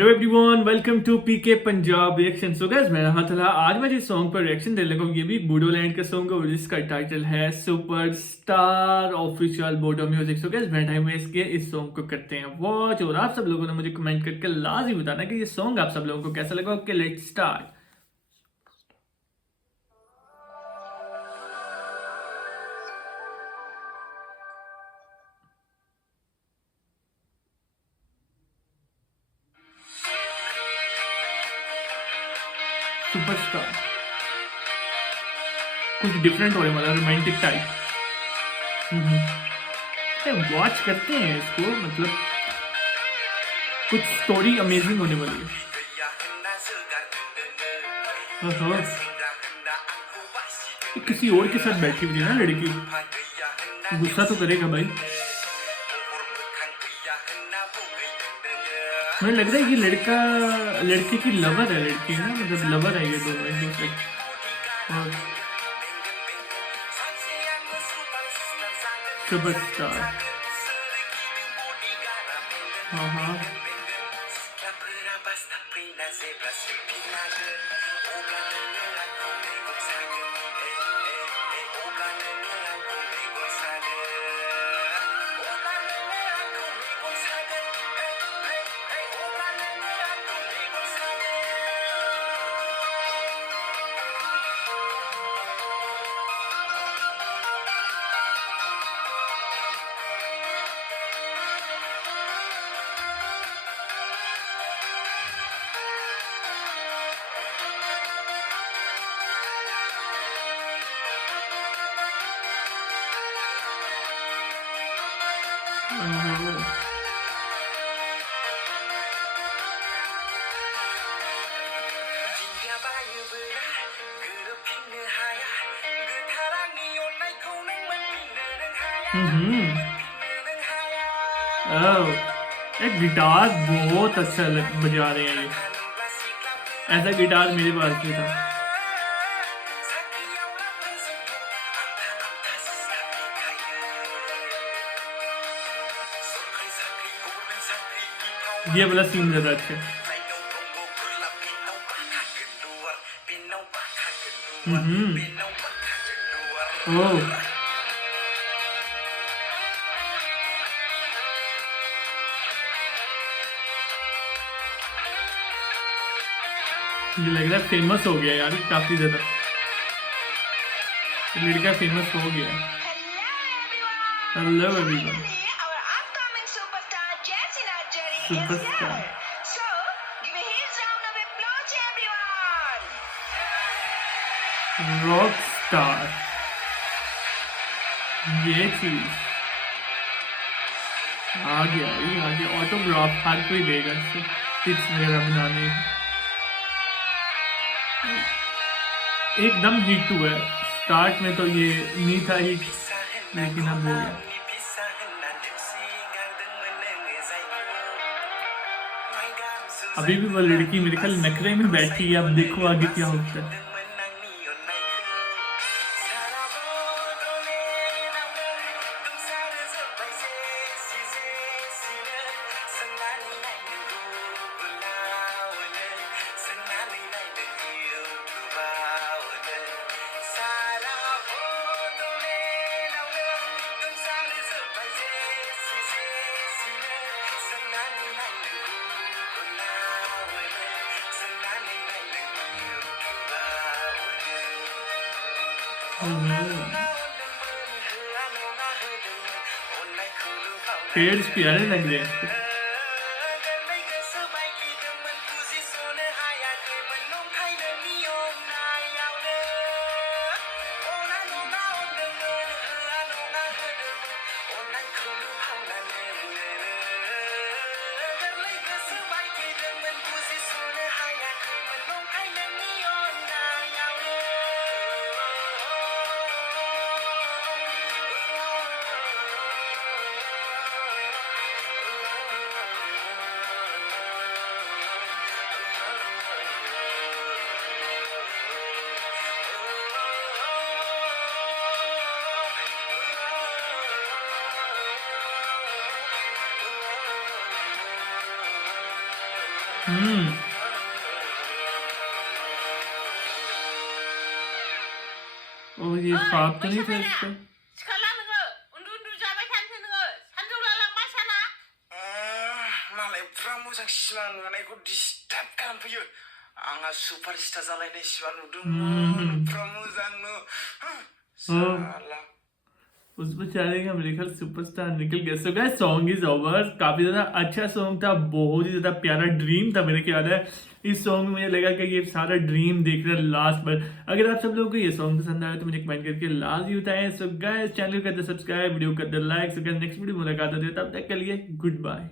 Hello everyone, welcome to PK Punjab reaction. So guys, मैं रहा था आज मैं जिस सॉन्ग पर रिएक्शन देने लगा हूँ ये भी बूडोलैंड का सॉन्ग है और जिसका टाइटल है सुपरस्टार ऑफिशियल बोडो म्यूजिक। सो गाइस, मैं टाइम वेस्ट किए इस सॉन्ग को करते हैं वॉच और आप सब लोगों ने मुझे कमेंट करके लाजमी बताना कि ये सॉन्ग आप सब लोगों को कैसा लगा। Okay, let's start. सुपरस्टार कुछ डिफरेंट होने वाला, रोमांटिक टाइप। वॉच करते हैं इसको, मतलब कुछ स्टोरी अमेजिंग होने वाली है। ओहो, ये किसी और के साथ बैठी हुई है ना लड़की, गुस्सा तो करेगा भाई। मुझे लग रहा है ये लड़का लड़के की लवर है, लड़की है ना, मतलब लवर है ये दोनों एक दूसरे के। और सुपरस्टार, हाँ हाँ। ओह, एक गिटार बहुत अच्छा बजा रहे हैं ये। ऐसा गिटार मेरे पास भी था। ये वाला सीन ज्यादा अच्छा है। ओह, मुझे लग रहा है फेमस हो गया यार काफी ज्यादा। लड़का फेमस हो गया। Hello everyone, superstar, rock star, ये चीज आ गया, ये आ गया। ऑटोग्राफ हर कोई देगा इससे, पिक्स वगैरह बनाने। एकदम हिट हुआ है। स्टार्ट में तो ये नहीं था हिट, लेकिन अब हो गया। अभी भी वो लड़की मेरे ख्याल नखरे में बैठी है, अब देखो आगे क्या होता है। पेड़ प्यारे लग रहे हैं। हम्म। ओ ये ख्वाब तो नहीं था इसका। सिखाला नोङो उन्दु उन्दु जाबाय थानोसै नोङो सानजौ लालांबा साना मालायफ्रा मोजां सिमां नुनायखौ डिस्टार्ब खालामफैयो आंहा सुपारस्टार जालायनाय सिमां नुदोंमोन हम्म। फ्रा मोजांनो ओ साला उस बेचारे का मेरे ख्याल सुपरस्टार निकल गया। So guys song is over. काफी ज्यादा अच्छा सॉन्ग था, बहुत ही ज्यादा प्यारा ड्रीम था मेरे ख्याल है। इस सॉन्ग में मुझे लगा कि ये सारा ड्रीम देख रहे हैं लास्ट पर। अगर आप सब लोगों को ये सॉन्ग पसंद आया तो मुझे कमेंट करके लाजमी बताएं। सो गाइस चैनल को करते सब्सक्राइब, वीडियो को करते like. So guys next video मुलाकात होती है, तब तक के लिए गुड बाय।